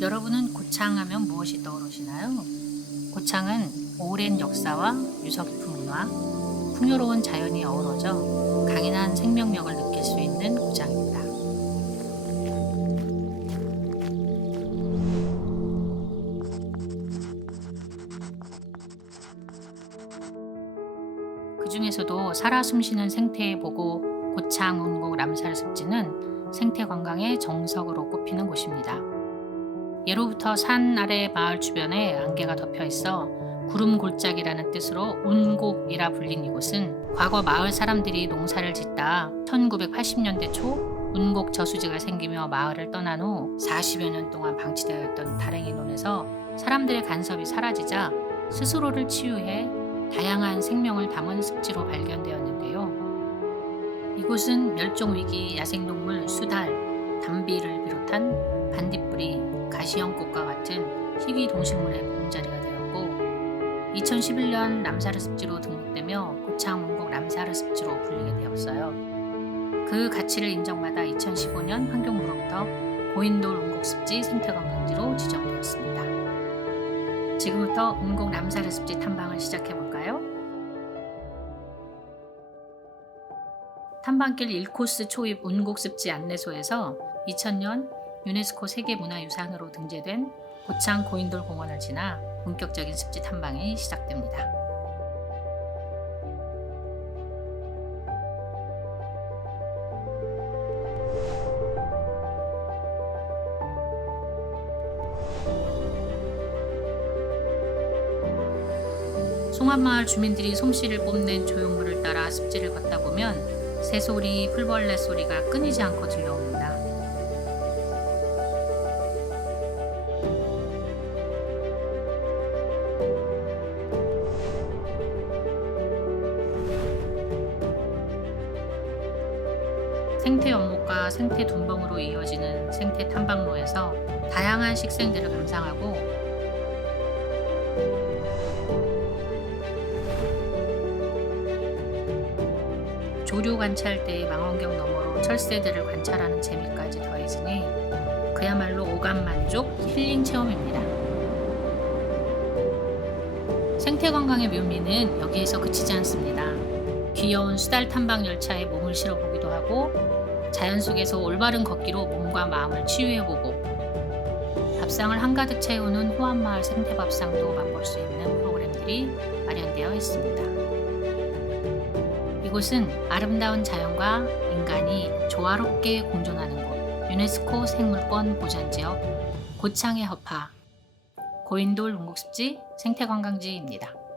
여러분은 고창하면 무엇이 떠오르시나요? 고창은 오랜 역사와 유서 깊은 문화, 풍요로운 자연이 어우러져 강인한 생명력을 느낄 수 있는 고장입니다. 그 중에서도 살아 숨쉬는 생태 보고 고창 운곡 람살 습지는 생태 관광의 정석으로 꼽히는 곳입니다. 예로부터 산 아래 마을 주변에 안개가 덮여 있어 구름 골짜기라는 뜻으로 운곡이라 불린 이곳은 과거 마을 사람들이 농사를 짓다 1980년대 초 운곡 저수지가 생기며 마을을 떠난 후 40여 년 동안 방치되어 있던 다랭이 논에서 사람들의 간섭이 사라지자 스스로를 치유해 다양한 생명을 담은 습지로 발견되었는데요. 이곳은 멸종위기 야생동물 수달, 담비를 비롯한 반딧불이, 가시형꽃과 같은 희귀 동식물의 보금자리가 되었고 2011년 람사르 습지로 등록되며 고창 원곡 람사르 습지로 불리게 되었어요. 그 가치를 인정받아 2015년 환경부로부터 고인돌 운곡 습지 생태관광지로 지정되었습니다. 지금부터 운곡 람사르 습지 탐방을 시작해 볼까요? 탐방길 1코스 초입 운곡 습지 안내소에서 2000년 유네스코 세계문화유산으로 등재된 고창 고인돌 공원을 지나 본격적인 습지 탐방이 시작됩니다. 송암마을 주민들이 솜씨를 뽐낸 조형물을 따라 습지를 걷다 보면 새소리, 풀벌레 소리가 끊이지 않고 들려옵니다. 생태 연못과 생태 둔벙으로 이어지는 생태 탐방로에서 다양한 식생들을 감상하고 조류 관찰대의 망원경 너머로 철새들을 관찰하는 재미까지 더해지니 그야말로 오감 만족 힐링 체험입니다. 생태 관광의 묘미는 여기에서 그치지 않습니다. 귀여운 수달 탐방 열차에 몸을 실어 보기도 하고 자연 속에서 올바른 걷기로 몸과 마음을 치유해 보고 밥상을 한가득 채우는 호암마을 생태 밥상도 맛볼 수 있는 프로그램들이 마련되어 있습니다. 이곳은 아름다운 자연과 인간이 조화롭게 공존하는 곳 유네스코 생물권 보전지역 고창의 허파 고인돌 운곡습지 생태관광지입니다.